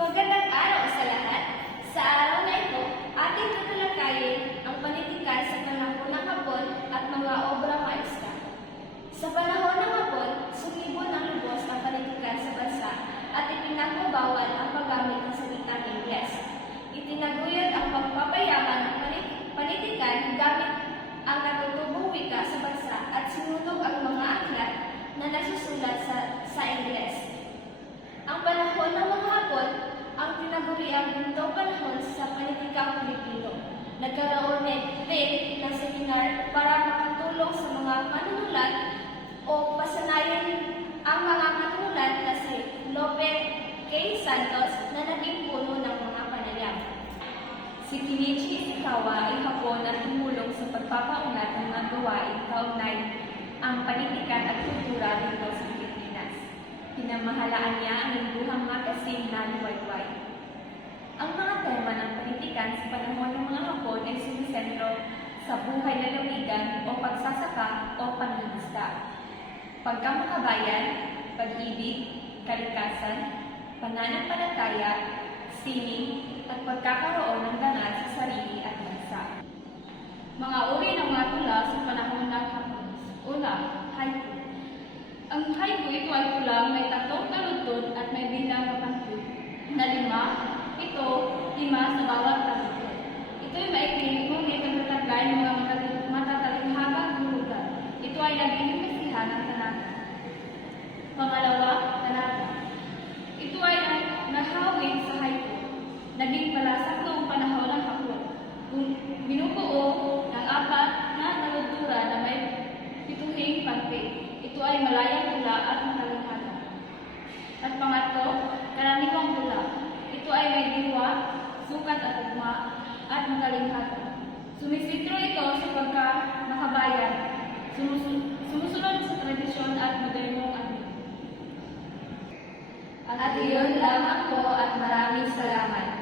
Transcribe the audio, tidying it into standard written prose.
Magandang araw sa lahat. Sa araw na ito, ating tatalakayin ang panitikan sa panahon ng Hapon at mga obra maestra. Sa panahon ng Hapon, sumibol ng lubos ang panitikan sa bansa at ipinagbabawal ang paggamit ng salitang Ingles. Itinaguyod ang pagpapayaman ng panitikan gamit ang katutubong wika sa bansa at sinunog ang mga aklat na nasusulat sa Ingles. Ang panahon ng mga Hapon ang tinaguriang gintong panahon sa panitikang Pilipino. Nagkaroon din ng seminar para makatulong sa mga manunulat o pasanayin ang mga manunulat na si Lope K. Santos na naging puno ng mga panayam. Si Kenichi Ishikawa ay Hapon at tumulong sa pagpapaunlad ng mga gawain kaugnay ang panitikan at kultura dito sa Pilipinas. Pinamahalaan niya ang lingguhang magazine na Luwayway. Ang mga tema ng panitikan sa panahon ng mga Hapon ay sumisentro sa buhay na lalawigan o pagsasaka o pangingisda, pagkamakabayan, pag-ibig, kalikasan, pananampalataya, sining, at pagkakaroon ng dangal sa sarili at bansa. Mga uri ng mga tula sa panahon ng Hapon. Una, haiku. Ang haiku ito ay tulang may tatlong taludtod at may bilang na pantun na 5, 7, 5 sa bawat taludtod. Ito ay maikling ngunit nagtataglay ng mga matatalinghagang hulugan. Ito ay naging mesihan ng Tanaka. Pangalawa, Tanaka. Ito ay nahawig sa haiku. Naging palasak noong panahon ng Hapon. Binubuo ng 4 na taludtura na may 7 pante. Ito ay malayang tula at matalinghata. At pangatlo, karaniwang tula. Ito ay may diwa, sukat at ugma, at matalinghata. Sumisitro ito sa pagkamakabayan, sumusunod sa tradisyon at modernong anyo. At iyon lamang po at maraming salamat.